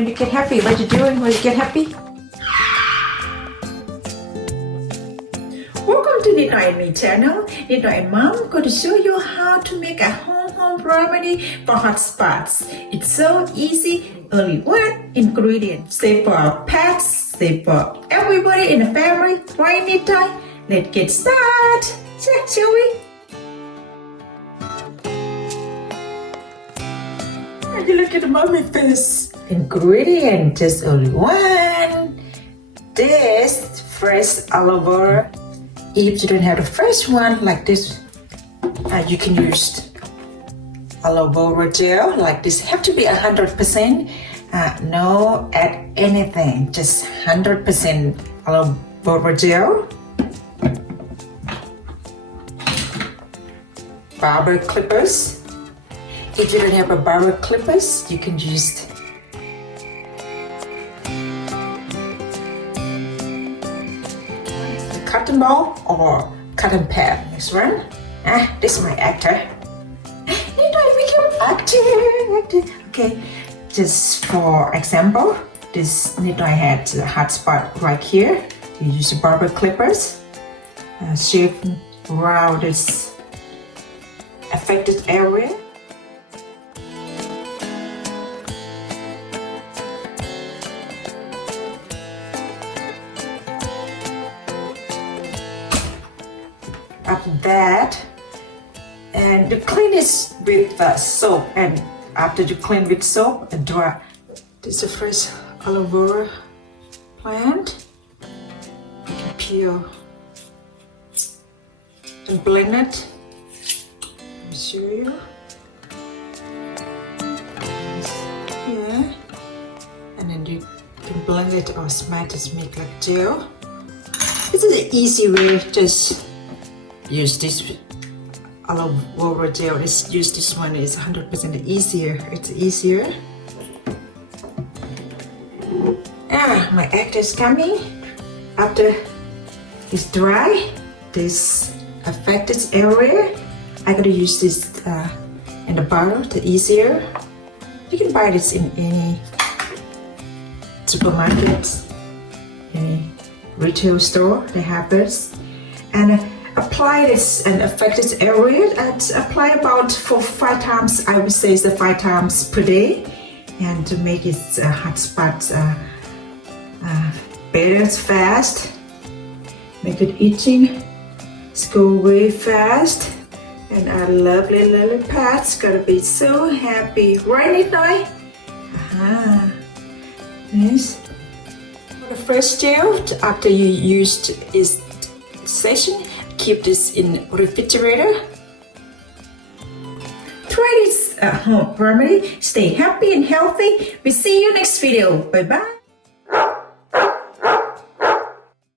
when you get happy, what you doing when you get happy? Welcome to Nitnoy and Me channel. Nitnoy and Mom going to show you how to make a home remedy for hot spots. It's so easy. Only one ingredient. Safe for our pets, safe for everybody in the family. Right, Nitnoy? Let's get started. Shall we? And you look at the mommy face. Ingredient, just only one. This fresh aloe vera. If you don't have the fresh one like this, you can use aloe vera gel like this. Have to be 100%. No add anything, just 100% aloe vera gel. Barber clippers. If you don't have a barber clippers, you can use the cotton ball or cotton pad. Next one. This is my actor. You don't become actor. Okay, just for example, this Nitnoy had a hot spot right here. You use the barber clippers, shape around this affected area. After that, and you clean it with soap, and after you clean with soap and dry. This is a fresh aloe vera plant. You can peel and blend it. Let me show you. Yeah, and then you can blend it or smash it, make like gel. This is an easy way. Just use this aloe vera gel. Let's use this one. It's 100% easier. It's easier. My actor is coming. After it's dry, this affected area, I gotta use this in the bottle. The easier. You can buy this in any supermarket, any retail store. They have this, and apply this and affected area, and apply about 5 times. I would say it's 5 times per day, and to make it hot spots better, fast, make it itching, it's go away fast, and our lovely little pets gonna be so happy, right, Nitnoy? Yes. For the first gel, after you used this session, keep this in refrigerator. Try this home remedy. Stay happy and healthy. We see you next video. Bye bye.